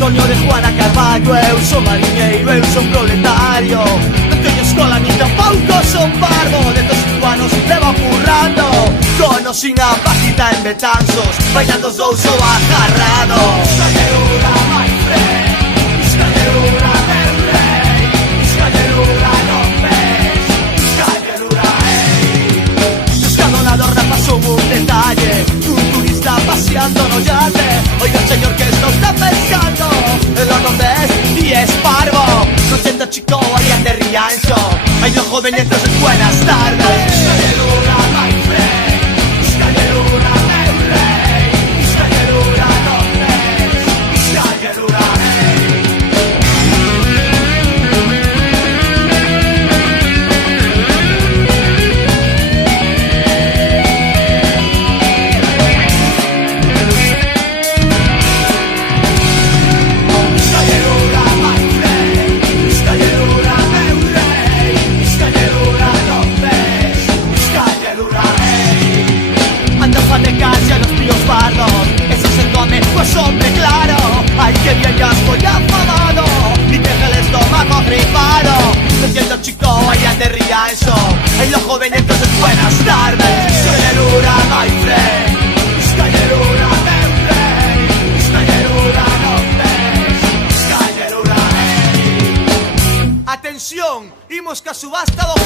Antonio de Juana Carballo, eu son mariñeiro, eu son proletario. Non teño escola ni tampouco son parvo. De tos 5 anos levo currando, cono sin a pacita en Betanzos, bailando os dous ou agarrados. Escalleura, my friend, escalleura, meu rei, escalleura, non ves, escalleura, pescando na dorna pasou un detalle, un turista paseando no yate. Oiga señor, que esto está pescando, lo non ves y es parvo. No siento chico, vayan de Riancho, hay los jóvenes, entonces buenas tardes. Escalleura, my friend, escalleura, meu rei, escalleura, non ves, escalleura, pues hombre claro, ay que bien ya estoy afamado y deja el estómago gripado. No entiendo chico, vayan de Riancho, ay los jóvenes, entonces buenas tardes. Escalleura, my friend, escalleura, meu rei, escalleura, non ves, escalleura, Atención, imos ca subasta do